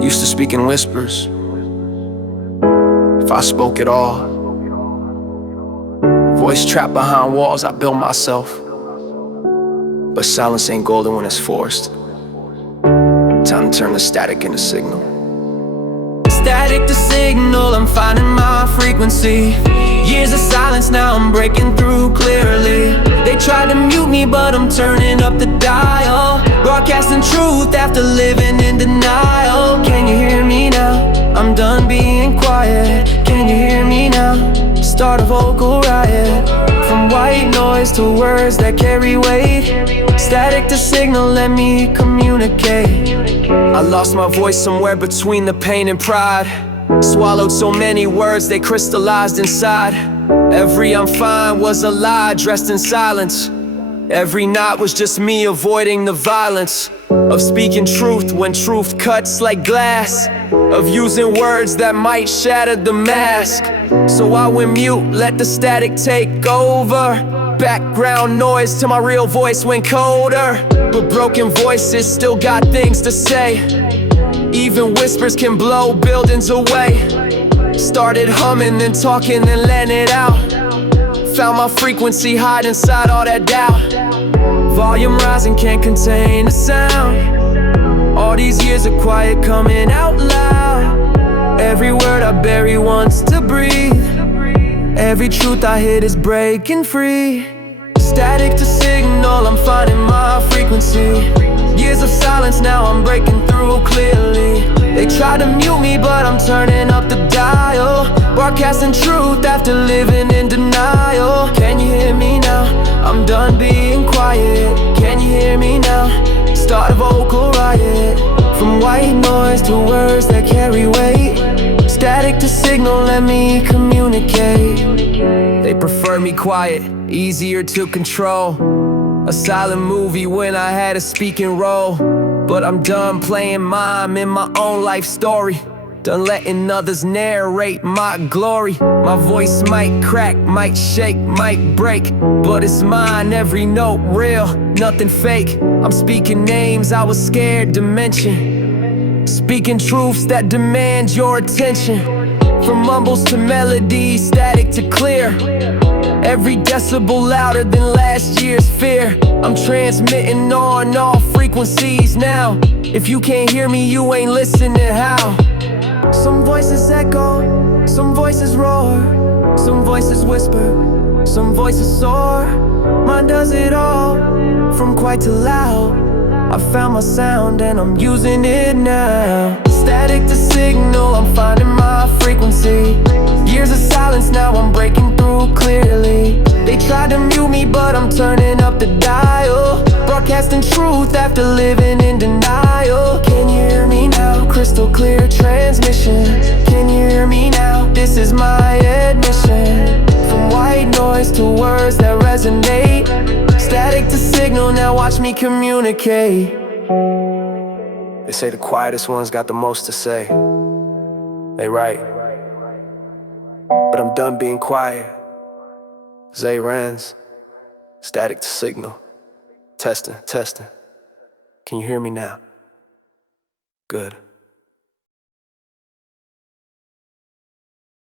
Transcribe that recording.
Used to speak in whispers. If I spoke at all, voice trapped behind walls I built myself. But silence ain't golden when it's forced. Time to turn the static into signal. Static to signal, I'm finding my frequency. Years of silence, now I'm breaking through clearly. They tried to mute me, but I'm turning up the dial. Broadcasting truth after living in denial. Can you hear me now? I'm done being quiet. Can you hear me now? Start a vocal riot. From white noise to words that carry weight. Static to signal, let me communicate. I lost my voice somewhere between the pain and pride. Swallowed so many words, they crystallized inside. Every I'm fine was a lie dressed in silence. Every night was just me avoiding the violence. Of speaking truth when truth cuts like glass. Of using words that might shatter the mask. So I went mute, let the static take over. Background noise till my real voice went colder. But broken voices still got things to say. Even whispers can blow buildings away. Started humming, then talking, then letting it out. Found my frequency, hide inside all that doubt. Volume rising, can't contain the sound. All these years of quiet coming out loud. Every word I bury wants to breathe. Every truth I hid is breaking free. Static to signal, I'm finding my frequency. Years of silence, now I'm breaking through clearly. They tried to mute me, but I'm turning up the dial. Broadcasting truth after living in denial. Can you hear me now? I'm done being quiet. Can you hear me now? Start a vocal riot. From white noise to words that carry weight. Static to signal, let me communicate. They prefer me quiet, easier to control. A silent movie when I had a speaking role. But I'm done playing mime in my own life story. Done letting others narrate my glory. My voice might crack, might shake, might break, but it's mine, every note real, nothing fake. I'm speaking names I was scared to mention. Speaking truths that demand your attention. From mumbles to melodies, static to clear. Every decibel louder than last year's fear. I'm transmitting on all frequencies now. If you can't hear me, you ain't listening how. Some voices echo, some voices roar. Some voices whisper, some voices soar. Mine does it all, from quiet to loud. I found my sound and I'm using it now. Static to signal, I'm finding my frequency. Years of silence, now I'm breaking through clearly. They tried to mute me, but I'm turning up the dial. Broadcasting truth after living in denial. Can you hear me now? Crystal clear transmission. Can you hear me now? This is my admission. From white noise to words that resonate. Static to signal, now watch me communicate. They say the quietest ones got the most to say. They right, but I'm done being quiet. Zay Renz, static to signal. Testing, testing. Can you hear me now? Good.